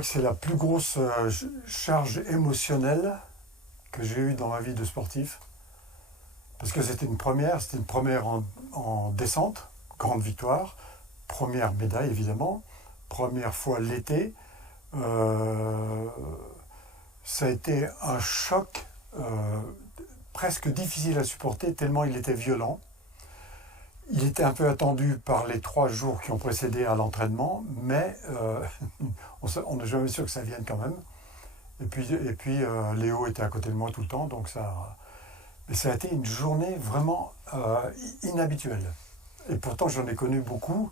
crois que c'est la plus grosse charge émotionnelle que j'ai eue dans ma vie de sportif. Parce que c'était une première en descente, grande victoire, première médaille évidemment, première fois l'été. Ça a été un choc presque difficile à supporter tellement il était violent. Il était un peu attendu par les 3 jours qui ont précédé à l'entraînement, mais on n'est jamais sûr que ça vienne quand même. Et puis Léo était à côté de moi tout le temps, donc mais ça a été une journée vraiment inhabituelle. Et pourtant j'en ai connu beaucoup,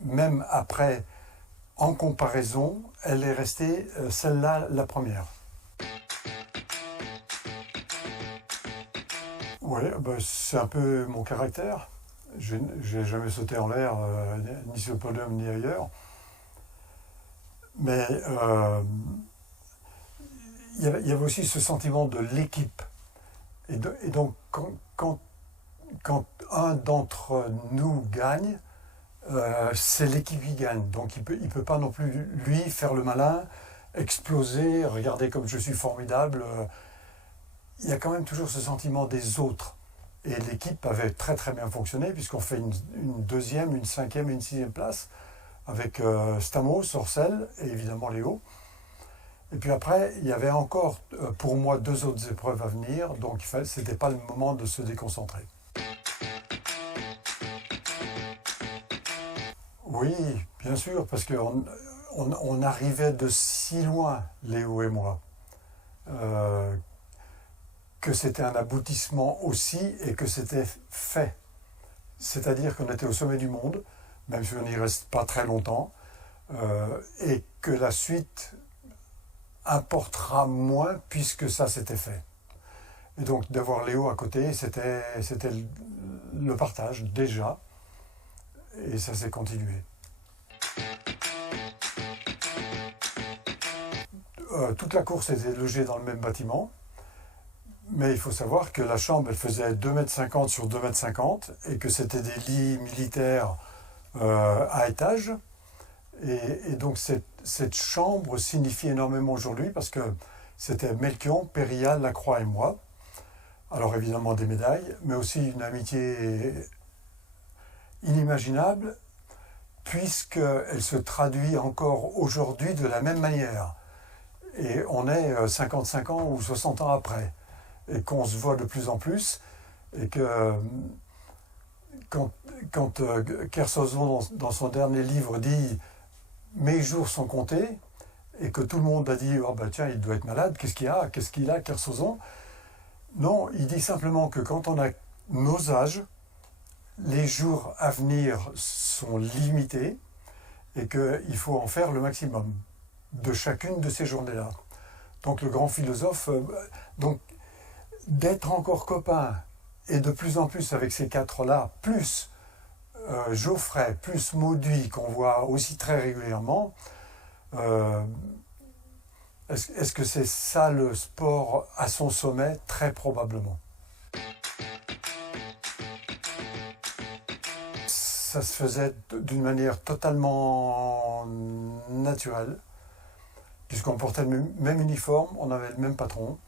même après, en comparaison, elle est restée celle-là la première. Oui, bah, c'est un peu mon caractère. Je n'ai jamais sauté en l'air, ni sur le podium, ni ailleurs. Mais il y avait aussi ce sentiment de l'équipe. Et donc, quand un d'entre nous gagne, c'est l'équipe qui gagne. Donc, il peut pas non plus, lui, faire le malin, exploser, regarder comme je suis formidable. Il y a quand même toujours ce sentiment des autres. Et l'équipe avait très très bien fonctionné, puisqu'on fait une deuxième, une cinquième et une sixième place, avec Stamos, Orcel et évidemment Léo. Et puis après, il y avait encore pour moi 2 autres épreuves à venir, donc ce n'était pas le moment de se déconcentrer. Oui, bien sûr, parce qu'on arrivait de si loin, Léo et moi, que c'était un aboutissement aussi et que c'était fait. C'est-à-dire qu'on était au sommet du monde, même si on n'y reste pas très longtemps, et que la suite importera moins puisque ça s'était fait. Et donc d'avoir Léo à côté, c'était le partage déjà, et ça s'est continué. Toute la course était logée dans le même bâtiment, mais il faut savoir que la chambre elle faisait 2,50 m sur 2,50 m et que c'était des lits militaires à étage. Et donc cette chambre signifie énormément aujourd'hui parce que c'était Melchion, Péria, Lacroix et moi. Alors évidemment des médailles, mais aussi une amitié inimaginable puisqu'elle se traduit encore aujourd'hui de la même manière. Et on est 55 ans ou 60 ans après. Et qu'on se voit de plus en plus. Et que quand Kersozon, dans son dernier livre, dit « Mes jours sont comptés », et que tout le monde a dit « Oh bah tiens, il doit être malade, qu'est-ce qu'il a, Kersozon ?» Non, il dit simplement que quand on a nos âges, les jours à venir sont limités et qu'il faut en faire le maximum de chacune de ces journées-là. Donc le grand philosophe, d'être encore copain et de plus en plus avec ces 4-là, plus Geoffrey, plus Mauduit qu'on voit aussi très régulièrement, est-ce que c'est ça le sport à son sommet? Très probablement. Ça se faisait d'une manière totalement naturelle, puisqu'on portait le même uniforme, on avait le même patron,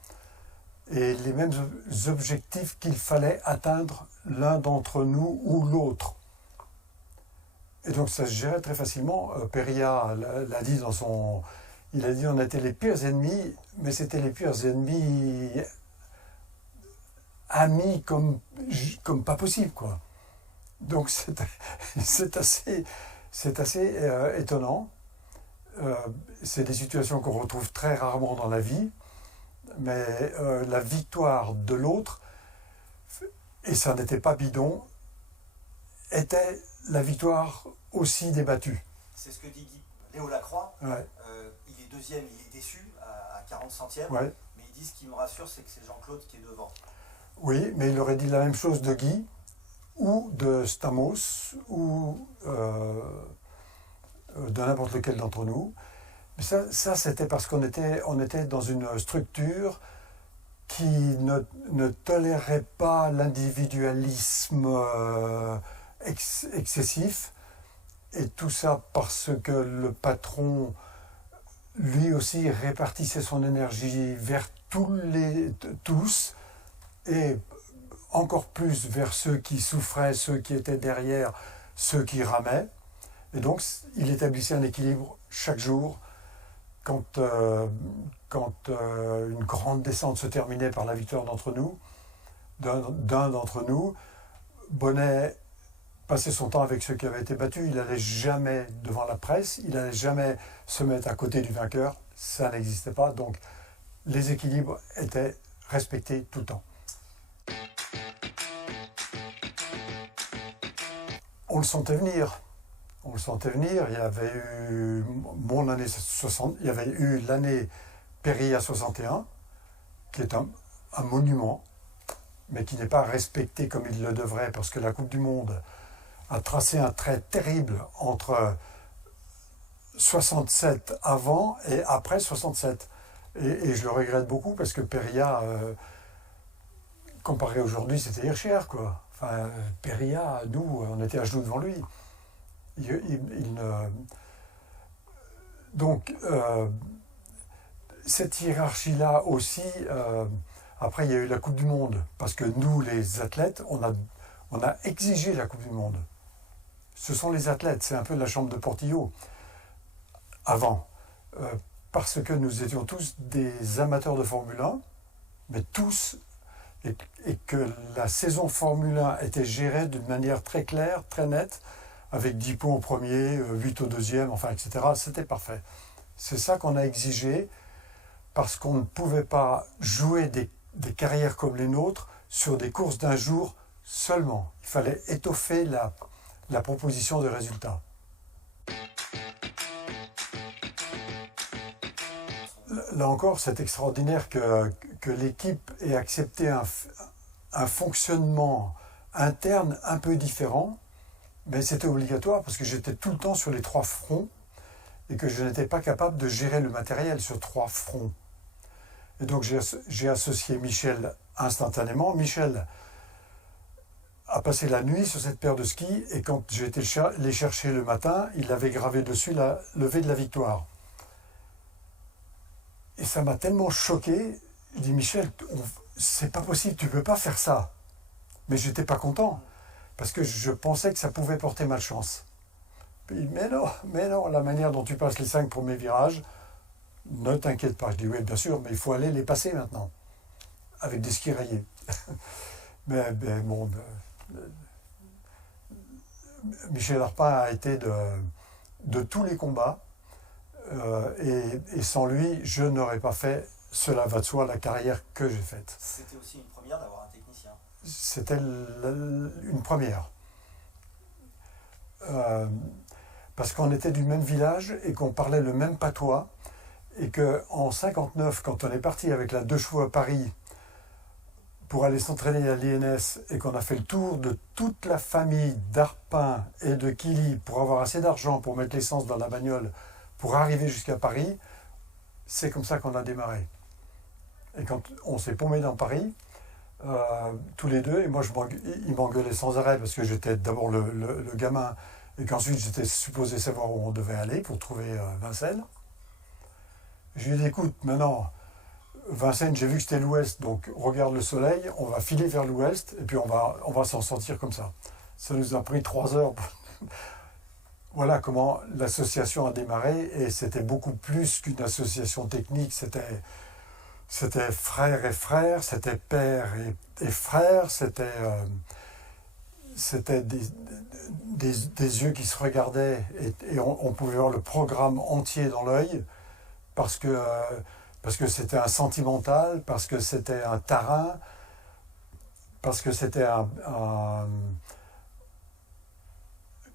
et les mêmes objectifs qu'il fallait atteindre l'un d'entre nous ou l'autre. Et donc ça se gérait très facilement. Péria l'a dit dans son... Il a dit on était les pires ennemis, mais c'était les pires ennemis amis comme pas possible, quoi. Donc c'est assez étonnant. C'est des situations qu'on retrouve très rarement dans la vie, mais la victoire de l'autre, et ça n'était pas bidon, était la victoire aussi débattue. C'est ce que dit Léo Lacroix. Ouais. Il est deuxième, il est déçu à 40 centièmes, ouais. Mais il dit ce qui me rassure, c'est que c'est Jean-Claude qui est devant. Oui, mais il aurait dit la même chose de Guy, ou de Stamos, ou de n'importe lequel d'entre nous. Mais ça c'était parce qu'on était dans une structure qui ne tolérait pas l'individualisme excessif, et tout ça parce que le patron lui aussi répartissait son énergie vers tous, et encore plus vers ceux qui souffraient, ceux qui étaient derrière, ceux qui ramaient. Et donc, il établissait un équilibre chaque jour. Quand une grande descente se terminait par la victoire d'un d'entre nous, Bonnet passait son temps avec ceux qui avaient été battus. Il n'allait jamais devant la presse, il n'allait jamais se mettre à côté du vainqueur. Ça n'existait pas. Donc, les équilibres étaient respectés tout le temps. On le sentait venir. On le sentait venir. Il y avait eu mon année 60, il y avait eu l'année Péria 61, qui est un monument, mais qui n'est pas respecté comme il le devrait, parce que la Coupe du Monde a tracé un trait terrible entre 67 avant et après 67. Et je le regrette beaucoup, parce que Péria, comparé aujourd'hui, c'était Hirscher, quoi. Enfin, Péria, nous, on était à genoux devant lui. Donc, cette hiérarchie-là aussi, après il y a eu la Coupe du Monde, parce que nous, les athlètes, on a exigé la Coupe du Monde. Ce sont les athlètes, c'est un peu la chambre de Portillo, avant, parce que nous étions tous des amateurs de Formule 1, mais tous, et que la saison Formule 1 était gérée d'une manière très claire, très nette, avec 10 points au premier, 8 au deuxième, enfin, etc. C'était parfait. C'est ça qu'on a exigé, parce qu'on ne pouvait pas jouer des carrières comme les nôtres sur des courses d'un jour seulement. Il fallait étoffer la proposition de résultats. Là encore, c'est extraordinaire que l'équipe ait accepté un fonctionnement interne un peu différent, mais c'était obligatoire parce que j'étais tout le temps sur les 3 fronts et que je n'étais pas capable de gérer le matériel sur 3 fronts. Et donc j'ai associé Michel instantanément. Michel a passé la nuit sur cette paire de skis, et quand j'ai été les chercher le matin, il avait gravé dessus la levée de la victoire. Et ça m'a tellement choqué. Je dis, Michel, c'est pas possible, tu peux pas faire ça. Mais j'étais pas content, parce que je pensais que ça pouvait porter malchance. Puis, mais non, la manière dont tu passes les 5 premiers virages, ne t'inquiète pas. Je dis, oui, bien sûr, mais il faut aller les passer maintenant, avec des skis rayés. mais bon, Michel Arpin a été de tous les combats, et sans lui, je n'aurais pas fait, cela va de soi, la carrière que j'ai faite. C'était aussi une première d'avoir un technicien. C'était une première. Parce qu'on était du même village et qu'on parlait le même patois, et qu'en 59, quand on est parti avec la 2 chevaux à Paris pour aller s'entraîner à l'INS, et qu'on a fait le tour de toute la famille d'Arpin et de Killy pour avoir assez d'argent pour mettre l'essence dans la bagnole pour arriver jusqu'à Paris, c'est comme ça qu'on a démarré. Et quand on s'est paumé dans Paris, tous les deux, et moi il m'engueulait sans arrêt parce que j'étais d'abord le gamin, et qu'ensuite j'étais supposé savoir où on devait aller pour trouver Vincennes. Je lui ai dit, écoute, maintenant, Vincennes, j'ai vu que c'était l'ouest, donc regarde le soleil, on va filer vers l'ouest, et puis on va s'en sortir comme ça. Ça nous a pris 3 heures. Voilà comment l'association a démarré, et c'était beaucoup plus qu'une association technique, c'était frère et frère, c'était père et frère, c'était des yeux qui se regardaient, et on pouvait voir le programme entier dans l'œil, parce que c'était un sentimental, parce que c'était un tarin, parce que c'était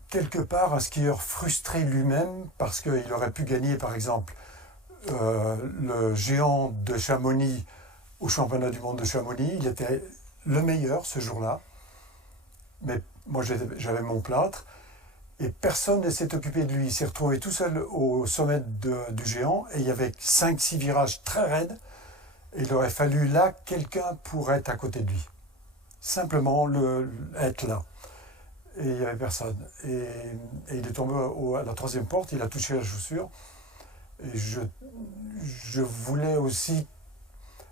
quelque part un skieur frustré lui-même, parce qu'il aurait pu gagner par exemple le géant de Chamonix au championnat du monde de Chamonix. Il était le meilleur ce jour-là, mais moi j'avais mon plâtre, et personne ne s'est occupé de lui. Il s'est retrouvé tout seul au sommet du géant, et il y avait 5-6 virages très raides, et il aurait fallu là quelqu'un pour être à côté de lui. Simplement être là. Et il n'y avait personne. Et il est tombé à la 3e porte, il a touché la chaussure, Et je voulais aussi,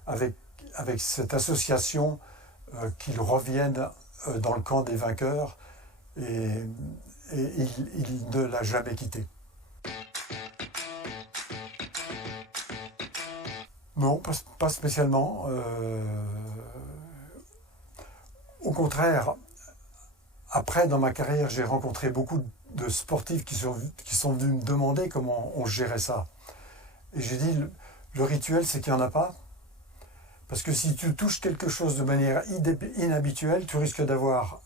avec cette association, qu'il revienne dans le camp des vainqueurs, et il ne l'a jamais quitté. Non, pas spécialement. Au contraire, après, dans ma carrière, j'ai rencontré beaucoup de sportifs qui sont venus me demander comment on gérait ça. Et j'ai dit, le rituel, c'est qu'il n'y en a pas. Parce que si tu touches quelque chose de manière inhabituelle, tu risques d'avoir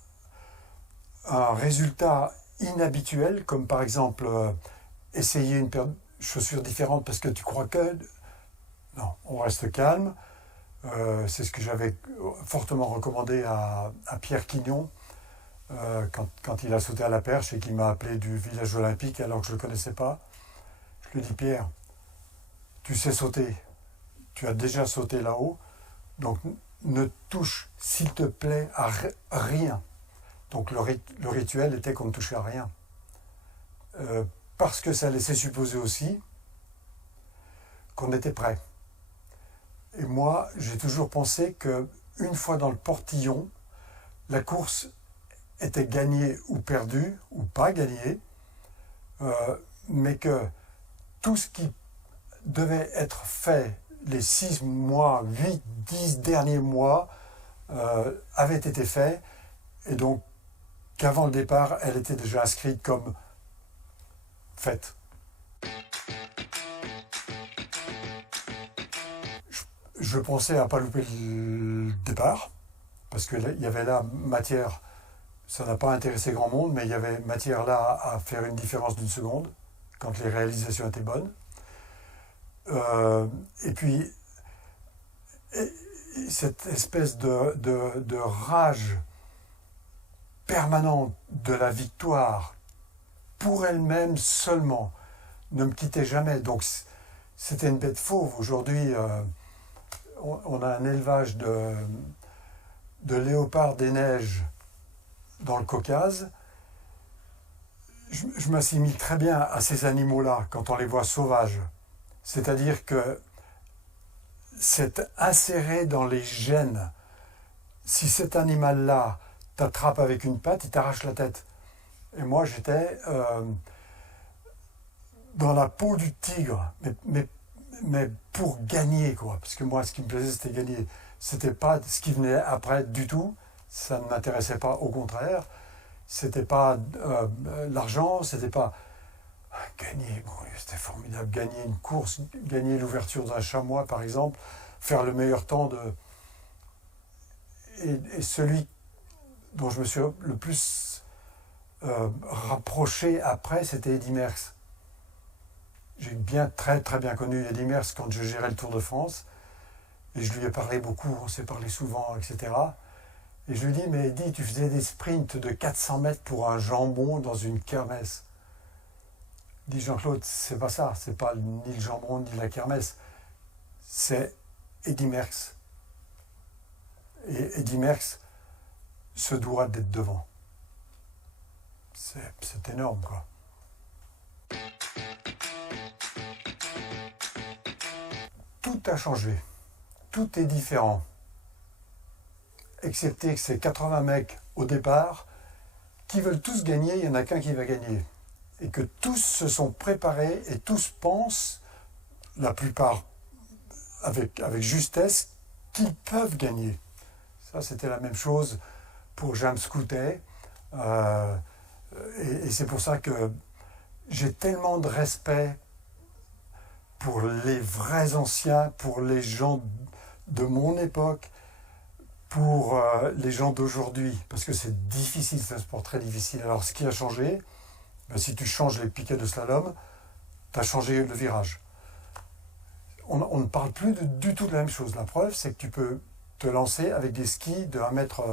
un résultat inhabituel, comme par exemple essayer une paire de chaussures différente parce que tu crois que... Non, on reste calme. C'est ce que j'avais fortement recommandé à Pierre Quignon quand il a sauté à la perche et qu'il m'a appelé du village olympique alors que je ne le connaissais pas. Je lui ai dit, Pierre, tu sais sauter, tu as déjà sauté là-haut, donc ne touche, s'il te plaît, à rien. Donc le rituel était qu'on ne touchait à rien. Parce que ça laissait supposer aussi qu'on était prêt. Et moi, j'ai toujours pensé qu'une fois dans le portillon, la course était gagnée ou perdue, ou pas gagnée, mais que tout ce qui devait être fait les 6 mois, 8, 10 derniers mois avait été fait, et donc qu'avant le départ, elle était déjà inscrite comme faite. Je pensais à ne pas louper le départ, parce qu'il y avait là matière, ça n'a pas intéressé grand monde, mais il y avait matière là à faire une différence d'une seconde, quand les réalisations étaient bonnes. Et puis, cette espèce de rage permanente de la victoire, pour elle-même seulement, ne me quittait jamais. Donc c'était une bête fauve. Aujourd'hui, on a un élevage de léopards des neiges dans le Caucase. Je m'assimile très bien à ces animaux-là quand on les voit sauvages. C'est-à-dire que c'est inséré dans les gènes. Si cet animal-là t'attrape avec une patte, il t'arrache la tête. Et moi, j'étais dans la peau du tigre, mais pour gagner, quoi. Parce que moi, ce qui me plaisait, c'était gagner. C'était pas ce qui venait après du tout. Ça ne m'intéressait pas, au contraire. C'était pas l'argent, c'était pas gagner. Bon, c'était formidable. Gagner une course, gagner l'ouverture d'un chamois, par exemple, faire le meilleur temps de... Et celui dont je me suis le plus rapproché après, c'était Eddy Merckx. J'ai très très bien connu Eddy Merckx quand je gérais le Tour de France. Et je lui ai parlé beaucoup, on s'est parlé souvent, etc. Et je lui ai dit, mais Eddy, tu faisais des sprints de 400 mètres pour un jambon dans une kermesse. Il dit, Jean-Claude, c'est pas ça, c'est pas ni le jambon ni la kermesse. C'est Eddy Merckx. Et Eddy Merckx se doit d'être devant. C'est énorme, quoi. Tout a changé. Tout est différent. Excepté que c'est 80 mecs au départ qui veulent tous gagner, il n'y en a qu'un qui va gagner. Et que tous se sont préparés et tous pensent, la plupart avec justesse, qu'ils peuvent gagner. Ça, c'était la même chose pour James Coutet. Et c'est pour ça que j'ai tellement de respect pour les vrais anciens, pour les gens de mon époque, pour les gens d'aujourd'hui, parce que c'est difficile, c'est un sport très difficile. Alors ce qui a changé, ben, si tu changes les piquets de slalom, tu as changé le virage. On ne parle plus du tout de la même chose. La preuve, c'est que tu peux te lancer avec des skis de 1 mètre,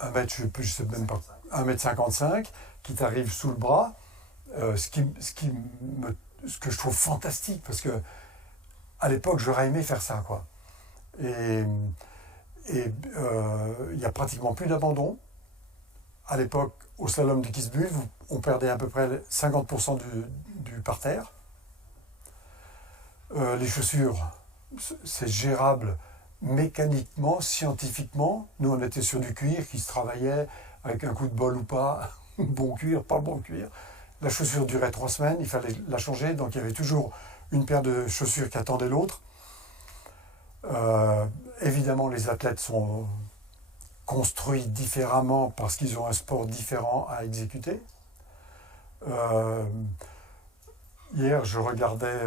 je sais même pas, 1,55 m qui t'arrivent sous le bras, ce que je trouve fantastique, parce que à l'époque, j'aurais aimé faire ça, quoi. Et il n'y a pratiquement plus d'abandon. À l'époque, au slalom du Kitzbühel, on perdait à peu près 50% du parterre. Les chaussures, c'est gérable mécaniquement, scientifiquement. Nous, on était sur du cuir qui se travaillait avec un coup de bol ou pas, bon cuir, pas bon cuir. La chaussure durait 3 semaines, il fallait la changer, donc il y avait toujours une paire de chaussures qui attendait l'autre. Évidemment, les athlètes sont construits différemment parce qu'ils ont un sport différent à exécuter. Hier, je regardais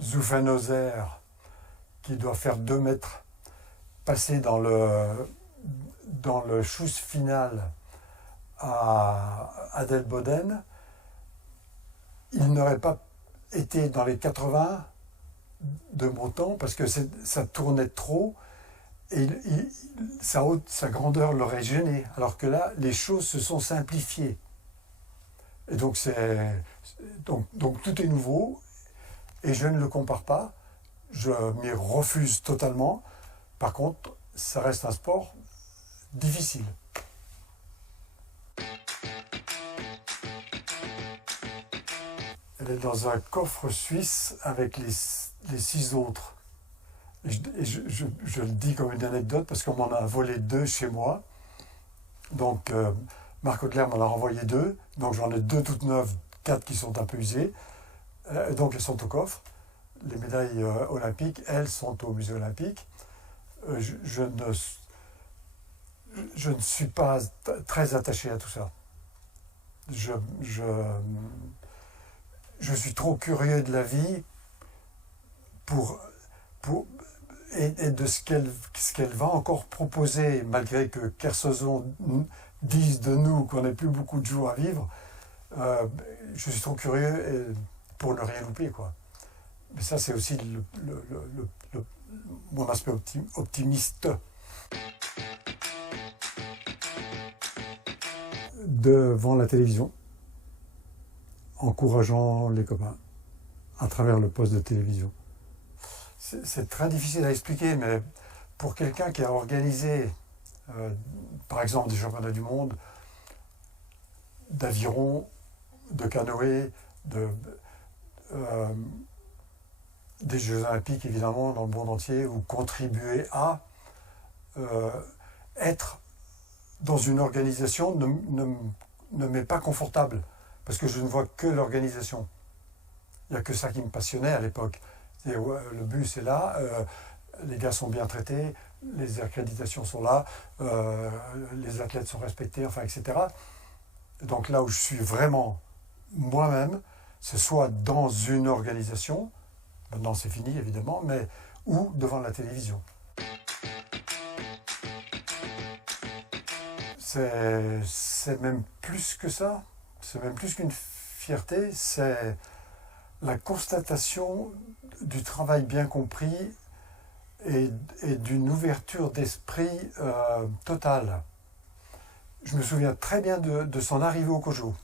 Zoufen Ozer, qui doit faire 2 mètres, passer dans le schuss final à Adel Boden. Il n'aurait pas été dans les 80 de mon temps parce que ça tournait trop et sa grandeur l'aurait gêné. Alors que là, les choses se sont simplifiées. Et donc, donc tout est nouveau et je ne le compare pas. Je m'y refuse totalement. Par contre, ça reste un sport difficile. Elle est dans un coffre suisse avec les 6 autres. Et je le dis comme une anecdote parce qu'on m'en a volé 2 chez moi. Donc, Marc Audelaire m'en a renvoyé 2. Donc, j'en ai 2 toutes neuves, 4 qui sont un peu usées. Donc, elles sont au coffre. Les médailles olympiques, elles, sont au musée olympique. Je ne suis pas très attaché à tout ça. Je suis trop curieux de la vie et de ce qu'elle va encore proposer, malgré que Kersozon dise de nous qu'on n'ait plus beaucoup de jours à vivre. Je suis trop curieux pour ne rien louper, quoi. Mais ça, c'est aussi mon aspect optimiste. Devant la télévision, encourageant les copains à travers le poste de télévision. C'est très difficile à expliquer, mais pour quelqu'un qui a organisé, par exemple, des championnats du monde, d'aviron, de canoë, des Jeux Olympiques, évidemment, dans le monde entier, ou contribuer à être dans une organisation ne m'est pas confortable, parce que je ne vois que l'organisation. Il n'y a que ça qui me passionnait à l'époque. Le bus est là, les gars sont bien traités, les accréditations sont là, les athlètes sont respectés, enfin, etc. Donc là où je suis vraiment moi-même, c'est soit dans une organisation, maintenant c'est fini évidemment, mais ou devant la télévision. C'est même plus que ça, c'est même plus qu'une fierté, c'est la constatation du travail bien compris et d'une ouverture d'esprit totale. Je me souviens très bien de son arrivée au COJO.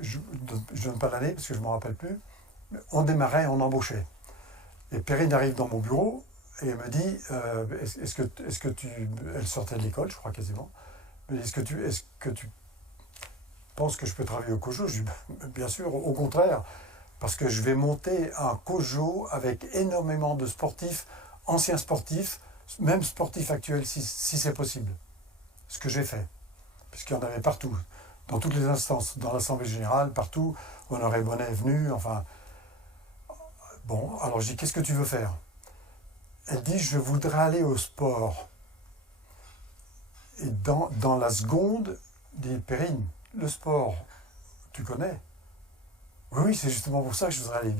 Je ne donne pas l'année parce que je ne m'en rappelle plus. On démarrait, on embauchait. Et Perrine arrive dans mon bureau et elle me dit est-ce que tu... Elle sortait de l'école, je crois quasiment. Elle me dit est-ce que tu penses que je peux travailler au COJO? Je dis bien sûr, au contraire, parce que je vais monter un COJO avec énormément de sportifs, anciens sportifs, même sportifs actuels si c'est possible. Ce que j'ai fait, puisqu'il y en avait partout, dans toutes les instances, dans l'Assemblée Générale, partout, Honoré Bonnet est venu, enfin... Bon, alors je dis, qu'est-ce que tu veux faire? Elle dit, je voudrais aller au sport. Et dans la seconde, dit Perrine, le sport, tu connais? Oui, c'est justement pour ça que je voudrais aller.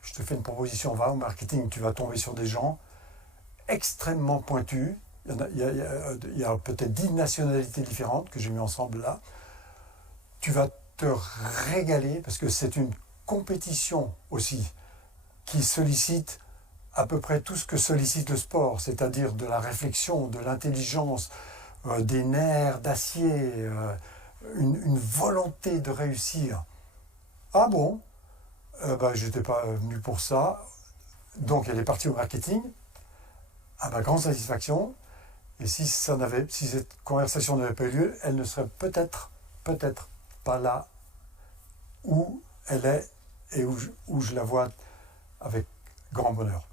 Je te fais une proposition, va au marketing, tu vas tomber sur des gens extrêmement pointus. Il y a peut-être 10 nationalités différentes que j'ai mis ensemble là. Tu vas te régaler parce que c'est une compétition aussi qui sollicite à peu près tout ce que sollicite le sport, c'est-à-dire de la réflexion, de l'intelligence, des nerfs d'acier, une volonté de réussir. Ah bon? Je n'étais pas venu pour ça. Donc elle est partie au marketing, à ma grande satisfaction. Et si cette conversation n'avait pas eu lieu, elle ne serait peut-être pas là où elle est et où je la vois avec grand bonheur.